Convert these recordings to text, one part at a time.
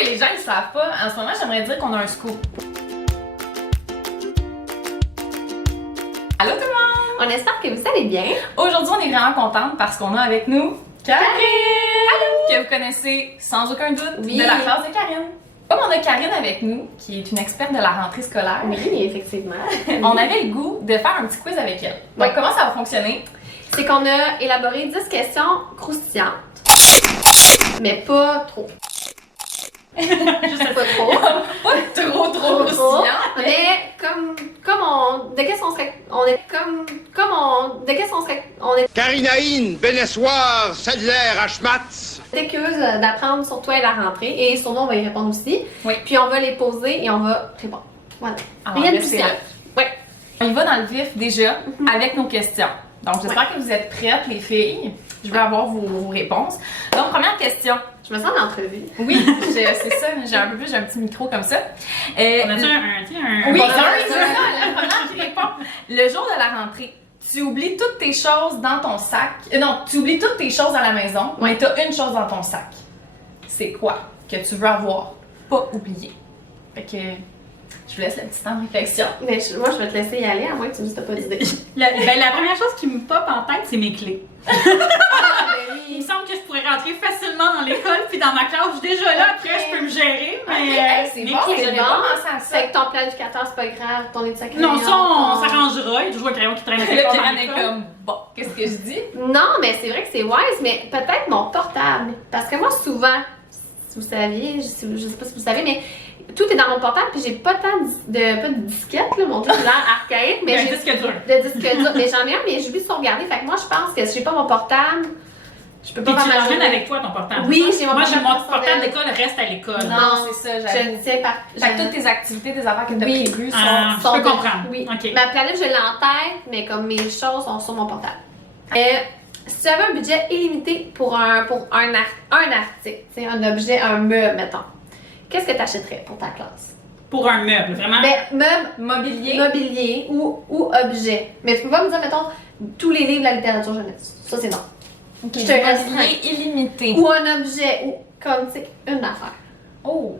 que les gens ne savent pas, en ce moment, j'aimerais dire qu'on a un scoop. Allô tout le monde! On espère que vous allez bien. Aujourd'hui, on est vraiment contente parce qu'on a avec nous Karine! Allô! Que vous connaissez sans aucun doute Oui. de la classe de Karine. Comme on a Karine avec nous, qui est une experte de la rentrée scolaire, Oui, effectivement. on avait le goût de faire un petit quiz avec elle. Donc, Ouais. comment ça va fonctionner? C'est qu'on a élaboré 10 questions croustillantes, mais pas trop. Juste pas trop. Pas trop croustillant. Mais comme on... De qu'est-ce qu'on serait... On est comme on... De qu'est-ce qu'on serait... On est Karinaïn, Benessoir, Sadler, Ashmatz. curieuse d'apprendre sur toi et la rentrée. Et sur nous, on va y répondre aussi. Oui. Puis on va les poser et on va répondre. Voilà. Alors, Rien de restez plus là. simple. Ouais. On y va dans le vif déjà avec nos questions. Donc, j'espère que vous êtes prêtes, les filles. Je veux avoir vos réponses. Donc, première question. Je me sens en entrevue. Oui, c'est ça. J'ai un peu plus, j'ai un petit micro comme ça. On a-tu un... Oui, Bon, c'est ça, la première qui répond. Le jour de la rentrée, tu oublies toutes tes choses dans ton sac. Non, tu oublies toutes tes choses à la maison, mais tu as une chose dans ton sac. C'est quoi que tu veux avoir pas oublié? Fait que je vous laisse le petit temps de réflexion. Mais moi, je vais te laisser y aller, à moins que tu me dises que t'as pas d'idée. La première chose qui me pop en tête, c'est mes clés. Ah, ben Il me oui. semble que je pourrais rentrer facilement dans l'école puis dans ma classe. Je suis déjà là, après je peux me gérer. Mais C'est mes bon, clés, j'avais bon. pas pensé à ça. Fait que ton planificateur, c'est pas grave, ton état Non, ça, on s'arrangera. Il y a toujours un crayon qui traîne quelque Là, part dans Karen est l'école. comme, bon, qu'est-ce que je dis? Non, mais c'est vrai que c'est wise, mais peut-être mon portable. Parce que moi, souvent, si vous saviez, je sais pas si vous savez, mais tout est dans mon portable, puis j'ai pas tant pas de disquette, là, mon truc a l'air archaïque, mais Un j'ai disque dur. de disque dur. Mais j'en ai un, mais j'oublie de sauvegarder. Fait que moi, je pense que si j'ai pas mon portable, je peux pas Puis tu faire ma l'emmènes journée. avec toi, ton portable. Oui, ça? j'ai mon Moi, j'ai portable mon portable personnel. d'école reste à l'école. Non, c'est ça, Je j'avoue. ne sais pas. Fait que toutes tes activités, tes affaires que t'as Oui. prévues sont... Ah, sont je peux de- comprendre. Oui. OK. Ma planète, je l'ai en tête, mais comme mes choses sont sur mon portable. Si tu avais un budget illimité pour un article, tu sais, un objet, un meuble, mettons, qu'est-ce que tu achèterais pour ta classe? Pour un meuble, vraiment. Ben, meuble, Mobilier. mobilier ou objet. Mais tu peux pas me dire, mettons, tous les livres de la littérature jeunesse. Ça, c'est non. Ok, Je du te restreins. mobilier illimité. Ou un objet, ou comme, tu sais, une affaire. Oh!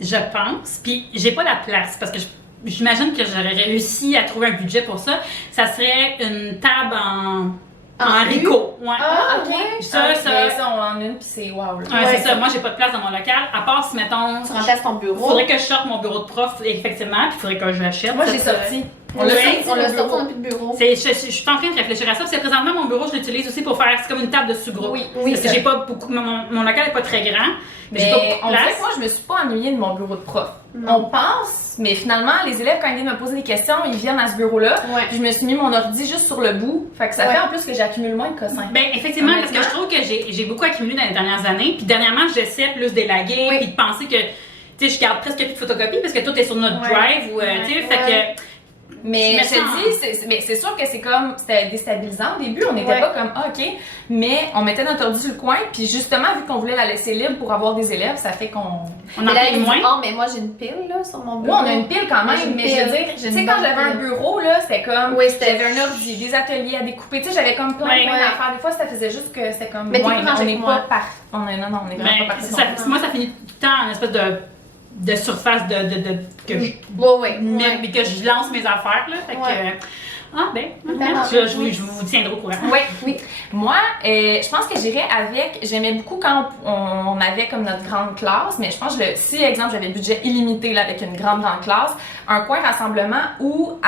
Je pense, puis j'ai pas la place parce que j'imagine que j'aurais réussi à trouver un budget pour ça. Ça serait une table en U? haricot. Ouais. Ah, ok. Ça, Ah, ça- mais ça, on en a une, puis c'est wow, là. Ouais, Ouais. c'est ça. Moi, j'ai pas de place dans mon local. À part si, mettons, Tu remplaces ton il bureau. faudrait que je sorte mon bureau de prof, effectivement, puis il faudrait que je l'achète. Moi, Ça, j'ai ça- sorti. On l'a Oui, sorti, on l'a le sorti, on bureau. n'a plus de bureau. Je suis en train de réfléchir à ça, parce que présentement, mon bureau, je l'utilise aussi pour faire, c'est comme une table de sous-groupe. Oui, oui, Parce que ça. j'ai pas beaucoup, mon local est pas très grand, mais j'ai Mais pas on beaucoup de dirait place. que moi, je me suis pas ennuyée de mon bureau de prof. Non. On pense, mais finalement, les élèves, quand ils viennent me poser des questions, ils viennent à ce bureau-là. Ouais. Puis je me suis mis mon ordi juste sur le bout. Fait que ça Ouais. fait en plus que j'accumule moins de cossins. Ben, effectivement, parce Honnêtement. que je trouve que j'ai beaucoup accumulé dans les dernières années, puis dernièrement, j'essaie plus d'élaguer, Oui. puis de penser que, tu sais, je garde presque plus de photocopies, parce que tout est sur notre Ouais. drive, ou, tu sais, Ouais. fait que... Mais Je je me te sens- dis, mais c'est sûr que c'est comme, c'était déstabilisant au début, on n'était Ouais. pas comme, ah, ok, mais on mettait notre ordi sur le coin, puis justement, vu qu'on voulait la laisser libre pour avoir des élèves, ça fait qu'on... On Mais en là, paye il dit, moins. oh, mais moi, j'ai une pile, là, sur mon Oui, bureau. on a une pile quand Moi, j'ai même, une mais pile. je veux dire, J'ai tu sais, une quand bonne j'avais un pile. bureau, là, c'était comme, Oui, c'était- j'avais un ordi, des ateliers à découper, tu sais, j'avais comme plein Ouais. d'affaires. Des fois, ça faisait juste que c'était comme, Mais t'es ouais, plus mais rangé on que n'est moi. pas parti. Non, on est vraiment Ben, pas parti. moi, ça finit tout le temps en espèce de surface que je Ouais. mais que je lance mes affaires, là, fait Ouais. que... Ah, ben, Ben, je vous tiendrai au courant. Oui. Moi, je pense que j'irais avec. J'aimais beaucoup quand on avait comme notre grande classe, mais je pense que si, exemple, j'avais budget illimité là, avec une grande classe, un coin rassemblement où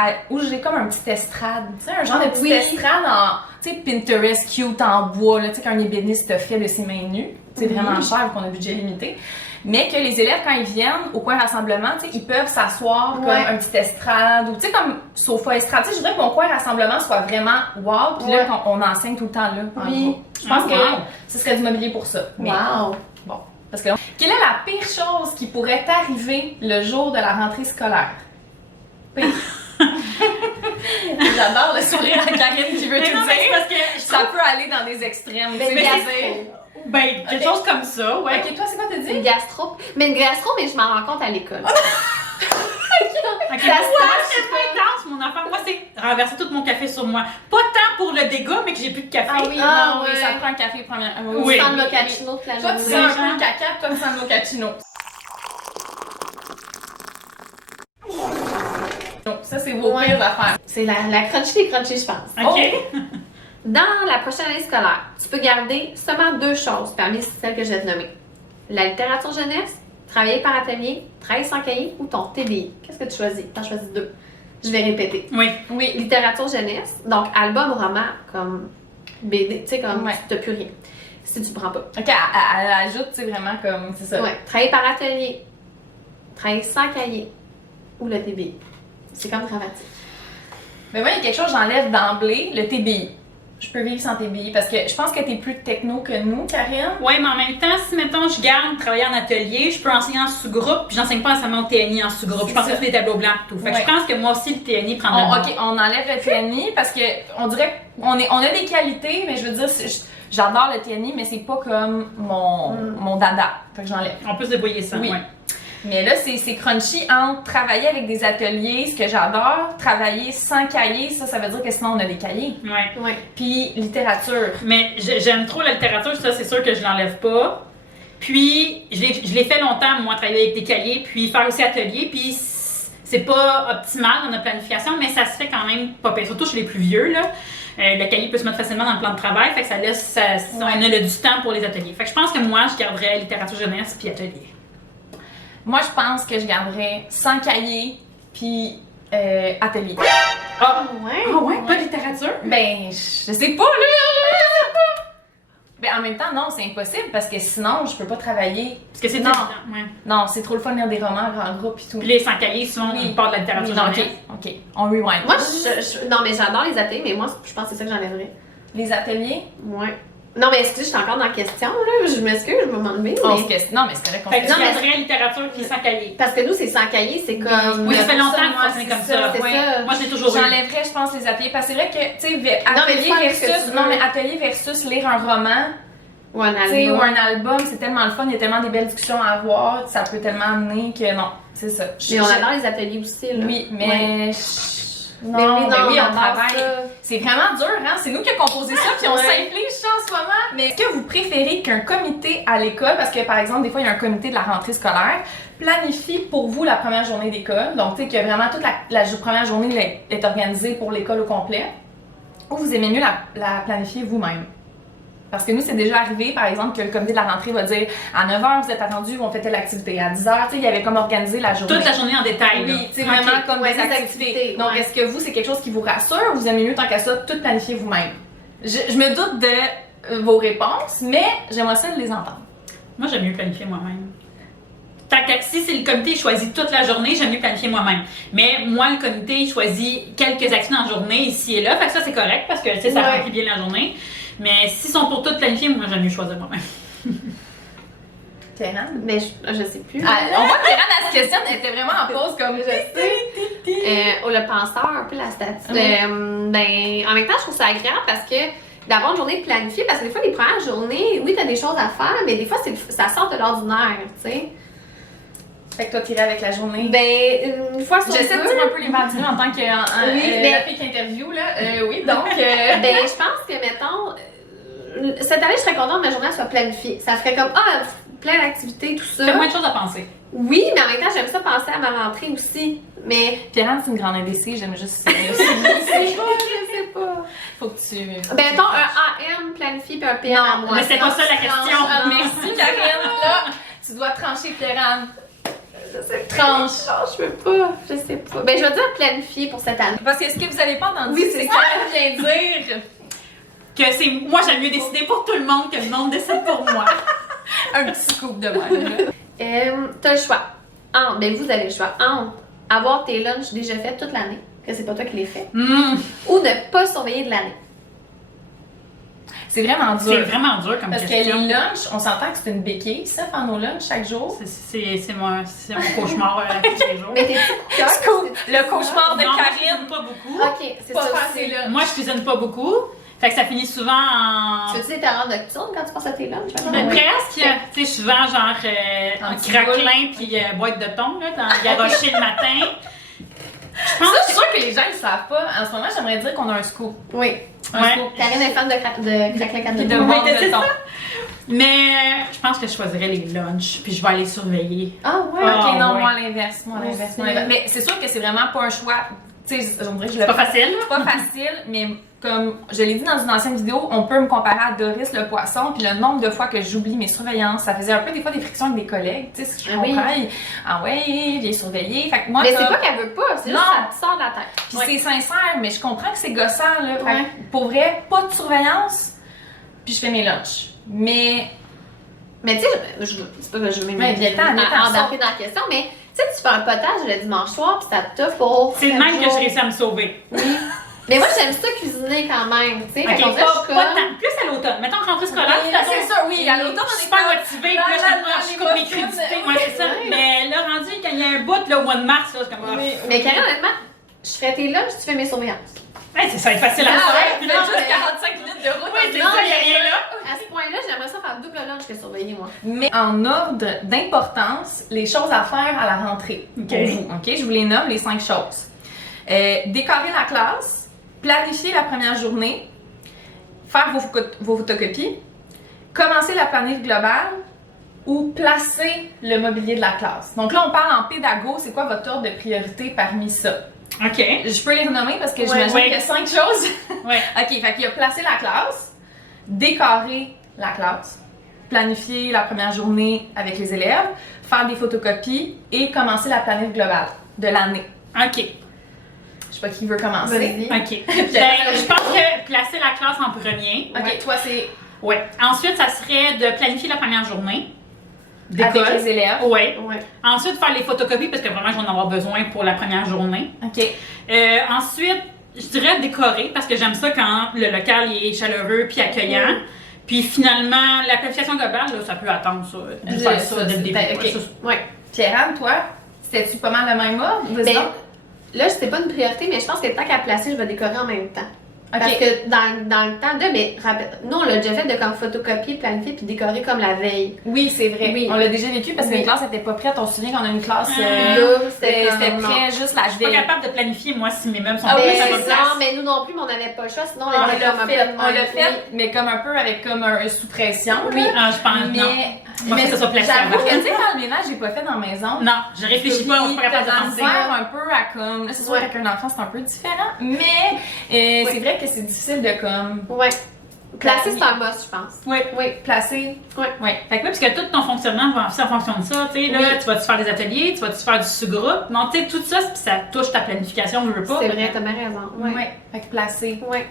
j'ai comme un petit estrade. Tu sais, un genre de petit Oui. estrade en. Tu sais, Pinterest cute en bois, là, tu sais, qu'un ébéniste fait de ses mains nues. C'est vraiment cher vu qu'on a budget limité. Mais que les élèves, quand ils viennent au coin rassemblement, tu sais, ils peuvent s'asseoir comme Ouais. un petit estrade ou tu sais, comme sofa estrade. Tu sais, je voudrais que mon coin rassemblement soit vraiment wow, puis là, Ouais. qu'on enseigne tout le temps là. en Oui. gros. Je pense Ah, que wow. ce serait du mobilier pour ça. Mais Wow. bon, parce que quelle est la pire chose qui pourrait t'arriver le jour de la rentrée scolaire? Pire. J'adore le sourire à Karine qui veut Mais tout non, mais c'est dire. parce que je Ça peut aller dans des extrêmes. Mais tu sais, c'est dire- Ben, quelque chose comme ça, ouais. Ok, toi, c'est quoi t'as dit? Une gastro. Mais une gastro, mais je m'en rends compte à l'école. Ok, Ça se moi, passe, c'est pas intense, mon mon affaire. Moi, c'est renverser tout mon café sur moi. Pas tant pour le dégât, mais que j'ai plus de café. Ah oui, Ah, non, oui, ouais. ça prend un café premièrement. Oui. Sans le mochaccino toute la Toi, tu journée. sens un peu le caca, toi, tu sens le mochaccino. Donc, ça, c'est vos Ouais. pires affaires. C'est la crunchy des crunchies, je pense. OK. Oh. Dans la prochaine année scolaire, tu peux garder seulement 2 choses parmi celles que je vais te nommer. La littérature jeunesse, travailler par atelier, travailler sans cahier ou ton TBI. Qu'est-ce que tu choisis? T'en choisis 2. Je vais répéter. Oui. Oui. Littérature jeunesse, donc album, roman, comme BD, tu sais, comme Ouais. tu n'as plus rien. Si tu prends pas. Ok, elle ajoute, c'est vraiment comme, c'est ça. Ouais. Travailler par atelier, travailler sans cahier ou le TBI. C'est comme dramatique. Mais moi, il y a quelque chose que j'enlève d'emblée, le TBI. Je peux vivre sans TBI parce que je pense que t'es plus techno que nous, Karine. Oui, mais en même temps, si mettons je garde travailler en atelier, je peux enseigner en sous-groupe, puis j'enseigne pas nécessairement au TNI en sous-groupe. Je pense que c'est des tableaux blancs et tout. Fait que Ouais. je pense que moi aussi, le TNI prendrait le Ok, on enlève le TNI parce que on dirait qu'on a des qualités, mais je veux dire, j'adore le TNI, mais c'est pas comme mon dada. Fait que j'enlève. On peut se débrouiller ça, Oui. ouais. Mais là, c'est crunchy entre travailler avec des ateliers, ce que j'adore, travailler sans cahier, ça veut dire que sinon on a des cahiers. Ouais. Ouais. Puis littérature. Mais j'aime trop la littérature, ça c'est sûr que je l'enlève pas. Puis je l'ai fait longtemps, moi, travailler avec des cahiers, puis faire aussi atelier, puis c'est pas optimal dans notre planification, mais ça se fait quand même pas pire, surtout chez les plus vieux, là. Le cahier peut se mettre facilement dans le plan de travail, fait que ça laisse, on a du temps pour les ateliers. Fait que je pense que moi, je garderais littérature jeunesse puis atelier. Moi, je pense que je garderais sans cahier, puis atelier. Ah! Ouais. Ah ouais, pas de littérature? Ben, je sais pas, là! Ben, en même temps, non, c'est impossible parce que sinon, je peux pas travailler. Parce que c'est Non. évident, ouais. Non, c'est trop le fun de lire des romans en grand groupe et tout. Puis les sans cahier, souvent, Oui. on part de la littérature Non, jeunesse. ok, on rewind. Moi, non, mais j'adore les ateliers, mais moi, je pense que c'est ça que j'enlèverais. Les ateliers, Ouais. Non, mais excusez, j'étais encore dans la question, là. Je m'excuse, je vais m'enlever. on Mais... se questionne. Non, mais c'est correct qu'on Fait que se tu Non, mais- garderais littérature puis sans cahier. Parce que nous, c'est sans cahier, c'est comme. Oui, ça fait pour longtemps ça, que moi, ça fonctionne comme c'est ça. ça, C'est ouais. ça. Moi, je l'ai toujours eu. J'enlèverais, je pense, les ateliers. Parce que c'est vrai que, tu sais, mais atelier faire ce que versus. tu veux. Non, mais atelier versus lire un roman, Ou un tu sais, album. ou un album, c'est tellement le fun, il y a tellement des belles discussions à avoir, ça peut tellement amener que non, c'est ça. Mais on adore les ateliers aussi, là. Oui, mais. Ouais. Non, Mais oui, non, ben oui, on adore travaille. ça. C'est vraiment dur, hein? C'est nous qui avons composé ça, puis on Ouais. s'implique en ce moment. Mais est-ce que vous préférez qu'un comité à l'école, parce que par exemple, des fois, il y a un comité de la rentrée scolaire, planifie pour vous la première journée d'école, donc tu sais, que vraiment toute la première journée est organisée pour l'école au complet, ou vous aimez mieux la planifier vous-même? Parce que nous, c'est déjà arrivé, par exemple, que le comité de la rentrée va dire à 9h, vous êtes attendus, on fait telle activité. À 10h, tu sais, il y avait comme organisé la journée. Toute la journée en détail. là. Oui, tu sais, Ok. vraiment comme Ouais, des des activités. activités, Donc, ouais. est-ce que vous, c'est quelque chose qui vous rassure ou vous aimez mieux, tant qu'à ça, tout planifier vous-même? Je me doute de vos réponses, mais j'aimerais ça les entendre. Moi, j'aime mieux planifier moi-même. Tant que si c'est le comité, il choisit toute la journée, j'aime mieux planifier moi-même. Mais moi, le comité, il choisit quelques actions dans la journée, ici et là. Fait que ça, c'est correct parce que tu sais, ça Ouais. remplit bien la journée. Mais s'ils sont pour tout planifier, moi, j'aime mieux choisir moi-même. Kéran? Mais je sais plus. On voit que Kéran, elle se questionne, elle était vraiment en pause comme je sais. Le penseur, un peu la statue. Ben, en même temps, je trouve ça agréable parce que d'avoir une journée planifiée, parce que des fois, les premières journées, oui, t'as des choses à faire, mais des fois, ça sort de l'ordinaire, tu sais. Fait que toi, t'irais avec la journée. Ben, une fois sur J'essaie de deux, dire un peu les vagues en tant que Oui, la mais- fille qui interview, là. Oui, donc. ben, je pense que, mettons, cette année, je serais contente que ma journée soit planifiée. Ça ferait comme, plein d'activités, tout ça. Fait moins de choses à penser. Oui, mais en même temps, j'aime ça penser à ma rentrée aussi. Mais. Kéran, c'est une grande indécise, j'aime juste. Je sais pas. Faut que tu. Ben, mettons un AM planifié puis un PM à moi. mais c'est pas ça la question. Ah, merci, Karine. Là, tu dois trancher, Kéran. Je sais pas. Tranche. Non, je peux pas. Je sais pas. Ben, je vais dire planifié pour cette année. Parce que ce que vous avez pas entendu, Oui, c'est c'est que Karine vient dire Que c'est moi, j'aime mieux décider pour tout le monde que le monde décide pour moi. un petit scoop de même. T'as le choix. Ben, vous avez le choix. Entre avoir tes lunchs déjà faits toute l'année, que c'est pas toi qui les fais, ou ne pas surveiller de l'année. C'est vraiment dur. C'est vraiment dur comme Parce que question. les lunchs, on s'entend que c'est une béquille, ça, faire nos lunchs chaque jour. C'est mon cauchemar tous les jours. Mais t'es-tu cooker? Scoop, le cauchemar de Non, je Karine. cuisine pas beaucoup. Ok, c'est Pas ça faire aussi. ses lunchs. Moi, je cuisine pas beaucoup. Fait que ça finit souvent en. Tu fais-tu des terrains nocturnes quand tu penses à tes lunchs? Ben, presque. Tu sais, souvent, genre, Un un petit craquelin puis boîte de thon, là, dans garoché le matin. Je pense Ça, je suis sûre que les gens ils savent pas. En ce moment, j'aimerais dire qu'on a un scoop. Oui. Un Ouais. scoop. Karine est fan de crack-la-canne Puis de de bois. manque c'est de ton. Mais je pense que je choisirais les lunchs, puis je vais aller surveiller. Ah ouais? Ah, Ok, non, ouais. moi à l'inverse. Moi à Moi l'inverse. aussi. moi, à l'inverse. Mais c'est sûr que c'est vraiment pas un choix. Tu sais, on dirait que je le C'est pas facile. C'est pas facile, mais comme je l'ai dit dans une ancienne vidéo, on peut me comparer à Doris le poisson, puis le nombre de fois que j'oublie mes surveillances, ça faisait un peu des fois des frictions avec des collègues, tu sais, je Ah oui. comprends. Ah ouais, viens surveiller. Fait que moi, Mais comme- c'est pas qu'elle veut pas, c'est juste Non. que ça te sort de la tête. Puis c'est sincère, mais je comprends que c'est gossant, là. Fait Ouais. que pour vrai, pas de surveillance, puis je fais mes lunchs. Mais Mais tu sais, c'est pas que je veux Ouais, viens-t'en, embarquer dans la question, mais tu sais, tu fais un potage le dimanche soir, puis ça te pour. C'est le même que je réussis. réussis à me sauver. Mais moi, j'aime ça cuisiner quand même, tu sais. Ok, Fait qu'on dirait que je suis pas comme- tant. Plus à l'automne. Mettons rentrée scolaire, Oui, puis c'est ça, oui, à l'automne, on est super comme- motivée, Là, puis là, là, je les coupe mes muffins, crédités. oui. Ouais, c'est ça. Mais là, rendu, quand il y a un bout, là, au mois de mars, là, je suis comme. Oui. Mais Karine, honnêtement, je ferais tes lunchs, tu fais mes surveillances. Ouais, c'est ça, c'est facile à Ah faire. ouais, Puis faites non, juste mais- 45 minutes de route. Oui, c'est Non, ça, il y a mais- rien là. À ce point-là, j'aimerais ça faire double lunch que surveiller, moi. Mais en ordre d'importance, les choses à faire à la rentrée Ok. pour vous. Ok, je vous les nomme les 5 choses. Décorer la classe, planifier la première journée, faire vos photocopies, commencer la planif globale ou placer le mobilier de la classe. Donc là, on parle en pédago, c'est quoi votre ordre de priorité parmi ça? OK. Je peux les renommer parce que Ouais. j'imagine Ouais. qu'il y a 5 choses. Ouais. Ok, fait qu'il y a placer la classe, décorer la classe, planifier la première journée avec les élèves, faire des photocopies et commencer la planif globale de l'année. OK. Je sais pas qui veut commencer. Vas-y. OK. Ben, je pense que placer la classe en premier. Ok, toi c'est Ouais. Ensuite, ça serait de planifier la première journée avec d'école. les élèves. Ouais. Ouais. Ensuite, faire les photocopies parce que vraiment, je vais en avoir besoin pour la première journée. Ok. Ensuite, je dirais décorer parce que j'aime ça quand le local est chaleureux puis accueillant. Puis finalement, la planification globale, là, ça peut attendre ça. De Je- faire ça ça, dès le c'est- début. ben, ok. Ouais, ça, Ouais. Pierre-Anne, toi, c'était-tu pas mal le même ordre? Vas-y Ben, donc. là, c'était pas une priorité, mais je pense que tant qu'à placer, je vais décorer en même temps. Parce Ok. que dans le temps de, mais nous, on l'a déjà fait de comme photocopier, planifier puis décorer comme la veille. Oui, c'est vrai. Oui. On l'a déjà vécu parce que Oui. la classe n'était pas prête. On se souvient qu'on a une classe. Là, C'était comme- prêt juste la Je suis pas veille. capable de planifier, moi, si mes meubles sont Ah pas oui, Mais à c'est bonne ça. place. non, mais nous non plus, mais on n'avait pas le choix, sinon On on était l'a comme un peu fait, de on l'a même. fait, mais comme un peu avec comme un sous pression. Oui. là. Ah, je pense, non. Moi, faut que ça soit placé j'avoue avant. que, tu sais, quand le ménage n'est pas fait dans la maison, Non, je réfléchis pas, je suis pas capable de t'as penser. misère un peu à comme. Là, c'est sûr Ouais. qu'avec un enfant, c'est un peu différent, mais c'est vrai que c'est difficile de comme. Ouais. Placer, c'est un must, je pense. Oui. Oui. Placer. Ouais. Ouais. Fait que oui, parce que tout ton fonctionnement va aussi en fonction de ça. Tu sais, là, Oui. tu vas-tu faire des ateliers, tu vas-tu faire du sous-groupe. Non, tu sais, tout ça, puis ça touche ta planification, je veux pas. C'est vrai, t'as bien raison. Ouais. Ouais. Fait que placer. Ouais.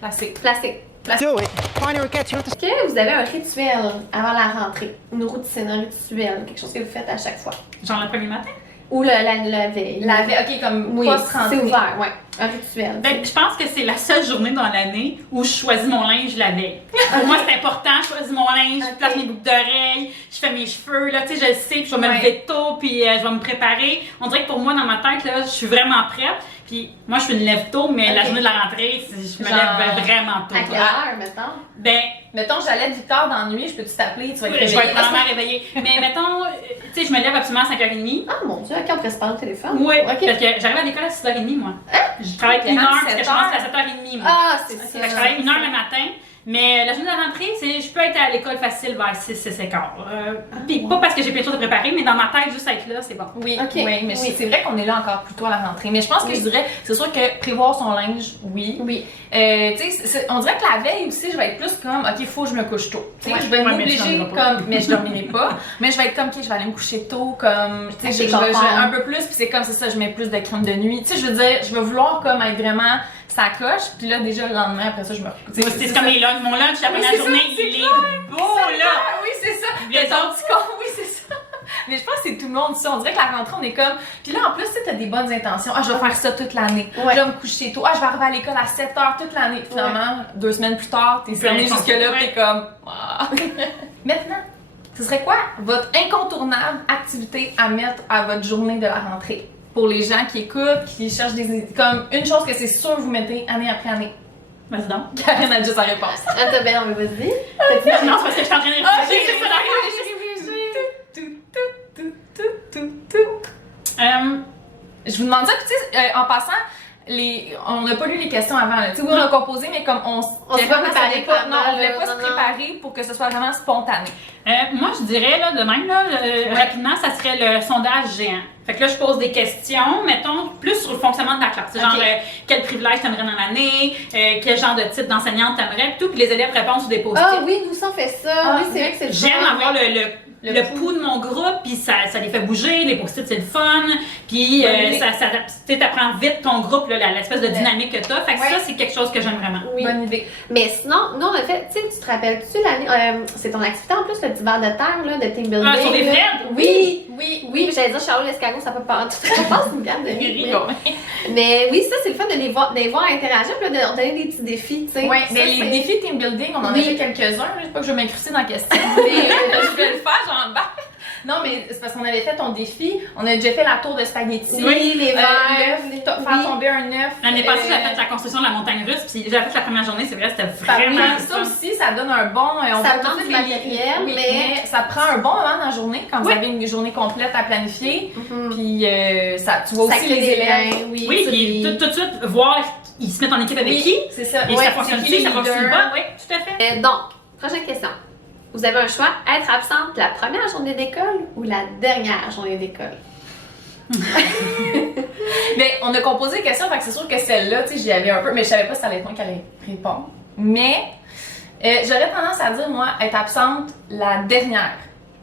Placer. Placer. Do it. Find her a catch. Est-ce que vous avez un rituel avant la rentrée? Une routine, un rituel, quelque chose que vous faites à chaque fois? Genre le premier matin. Ou la veille? La veille, ok, comme Oui, post-rentrée. c'est ouvert, ouais. Un rituel. Ben, je pense que c'est la seule journée dans l'année où je choisis mon linge la veille. Pour moi, c'est important, je choisis mon linge, je place mes boucles d'oreilles, je fais mes cheveux, là, tu sais, je le sais, puis je vais me Ouais. lever tôt, puis je vais me préparer. On dirait que pour moi, dans ma tête, là, je suis vraiment prête. Puis moi, je suis une lève tôt, mais la Ok. journée de la rentrée, je me Genre, lève vraiment tôt. À quelle heure, mettons? Ben, Mettons, j'allais de Victor dans la nuit, je peux-tu t'appeler? Tu vas être je vais réveillée. être vraiment réveillée. Mais mettons, tu sais, je me lève absolument à 5h30. Ah mon dieu, ok, on pourrait se parler au téléphone. Oui, Ok. parce que j'arrive à l'école à 6h30, moi. Je travaille Ok, une heure, à parce que je 7 commence heures. à 7h30, moi. Ah, c'est ça. Fait que je travaille une heure le matin. Mais la journée de la rentrée, c'est je peux être à l'école facile vers 6h15. Puis pas parce que j'ai plein de choses à préparer, mais dans ma tête, juste être là, c'est bon. Oui, Ok, oui, mais oui. c'est vrai qu'on est là encore plus tôt à la rentrée. Mais je pense que Oui. je dirais, c'est sûr que prévoir son linge, oui. Oui. Tu sais, on dirait que la veille aussi, je vais être plus comme, ok, il faut que je me couche tôt. Tu sais, Ouais. je vais Ouais, mais tu m'obliger dormiras pas. comme, mais je dormirai pas. Mais je vais être comme, ok, je vais aller me coucher tôt, comme, tu sais, Avec je des vais confort. un peu plus, puis c'est comme, c'est ça, je mets plus de crème de nuit. Tu sais, je veux dire, je vais vouloir comme être vraiment sa coche, puis là, déjà, le lendemain, après ça, je me tu sais, Moi, c'est comme les lunchs. Mon lunch, la première c'est journée, ça, c'est il clair, est beau, là. Ah oui, c'est ça. Les Mais ton autres- petit con, oui, c'est ça. Mais je pense que c'est tout le monde ça. On dirait que la rentrée, on est comme. Puis là, en plus, tu sais, t'as des bonnes intentions. Ah, je vais faire ça toute l'année. Ouais. Je vais me coucher tôt. Ah, je vais arriver à l'école à 7h toute l'année. Finalement, 2 semaines plus tard, t'es fermé jusque-là, Ouais. t'es comme. Ah. Maintenant, ce serait quoi votre incontournable activité à mettre à votre journée de la rentrée? Pour les gens qui écoutent, qui cherchent des idées. Comme une chose que c'est sûr que vous mettez année après année. Vas-y donc. Karine a déjà sa réponse. Attends, ben non, mais vas-y. Non, c'est parce que je suis en train de Ah, réfléchir. j'ai c'est ça, la réponse. Je vous demande ça, puis tu sais, en passant, on n'a pas lu les questions avant, là. Tu sais, oui, on a composé, mais comme on s'est pas préparé non, on voulait pas se préparer pour que ce soit vraiment spontané. Moi, je dirais, là, de même, là, rapidement, ça serait le sondage géant. Fait que là, je pose des questions, mettons, plus sur le fonctionnement de ta classe. Genre, quel privilège t'aimerais dans l'année, quel genre de type d'enseignante t'aimerais, tout, puis les élèves répondent sur des post-it. Ah oui, nous ça, on fait ça. Oui, c'est vrai que c'est le fun. J'aime avoir le pouls de mon groupe, puis ça les fait bouger, les post-it, c'est le fun, puis tu t'apprends vite ton groupe, là, l'espèce de dynamique que t'as. Fait que ça, c'est quelque chose que j'aime vraiment. Oui. Bonne idée. Mais sinon, nous, on a fait, tu sais, tu te rappelles-tu l'année, c'est ton activité en plus, le petit verre de terre, là, de team building. Ah, sur des threads? Oui! Oui. Oui, mais j'allais dire Charles l'escargot, ça peut pas. Je pense une garde de Rigolo. Mais oui, ça, c'est le fun de les voir interagir, puis de leur donner des petits défis, tu sais. Oui, Ça, mais les défis team building, on en a fait quelques-uns. Je sais pas que je vais m'incruster dans la question, mais je vais le faire, j'en bats. Non, mais c'est parce qu'on avait fait ton défi. On a déjà fait la tour de spaghetti. Oui, les verres. Faire tomber un œuf. L'année passée, j'ai fait la construction de la montagne russe, puis j'ai fait la première journée, c'est vrai, c'était vraiment Ça aussi, ça donne un bon. Ça demande du matériel, mais ça prend un bon moment dans la journée quand vous avez une journée complète à planifier. Puis tu vois aussi les élèves. Oui, puis tout de suite voir ils se mettent en équipe avec qui. C'est ça. Et ça fonctionne-tu, ça fonctionne pas. Oui, tout à fait. Donc, prochaine question. Vous avez un choix, être absente la première journée d'école ou la dernière journée d'école? Mais on a composé des questions, fait que c'est sûr que celle-là, tu sais, j'y allais un peu, mais je savais pas si ça allait être moi qui allait répondre. Mais j'aurais tendance à dire, moi, être absente la dernière.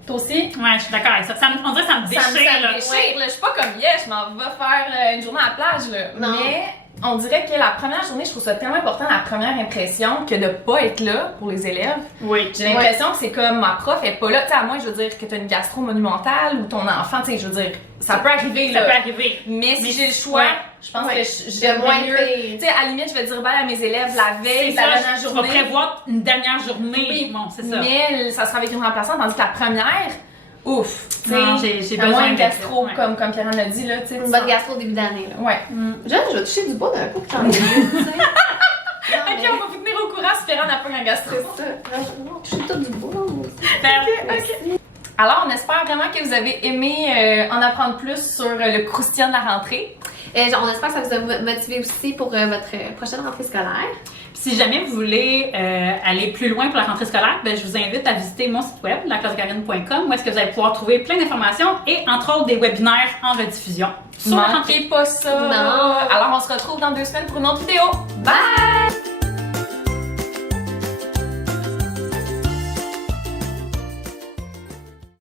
Toi aussi? Ouais, je suis d'accord avec ça. On dirait que ça me déchire. Ça me déchire, là. Je suis pas comme, je m'en vais faire une journée à la plage, là. Non. Mais on dirait que la première journée, je trouve ça tellement important, la première impression, que de pas être là pour les élèves. Oui. J'ai l'impression que c'est comme ma prof est pas là. Tu sais, à moins, je veux dire, que t'as une gastro monumentale ou ton enfant, tu sais, je veux dire, ça peut arriver, Ça là. peut arriver. Mais si j'ai le choix, je pense que j'aime moins mieux. Tu sais, à la limite, je vais dire bye à mes élèves la veille, la dernière Tu journée. vas prévoir une dernière journée. Oui, bon, c'est ça. Mais ça sera avec une remplaçante, tandis que la première, ouf. Non, j'ai à moins besoin une de gastro, ça, comme Pierre l'a dit, là, tu sais. Une bonne gastro au début d'année, là. Ouais. Je vais toucher du bois d'un coup, j'en ai vu, tu sais. Ok, on va vous tenir au courant si Pierre n'a pas un gastro. C'est ça. Toucher tout du bois, moi aussi. Ok. Alors, on espère vraiment que vous avez aimé en apprendre plus sur le croustillant de la rentrée. On espère que ça vous a motivé aussi pour votre prochaine rentrée scolaire. Si jamais vous voulez aller plus loin pour la rentrée scolaire, je vous invite à visiter mon site web, laclassedekarine.com, où est-ce que vous allez pouvoir trouver plein d'informations et entre autres des webinaires en rediffusion. Manquez pas ça! Non! Alors, on se retrouve dans 2 semaines pour une autre vidéo. Bye!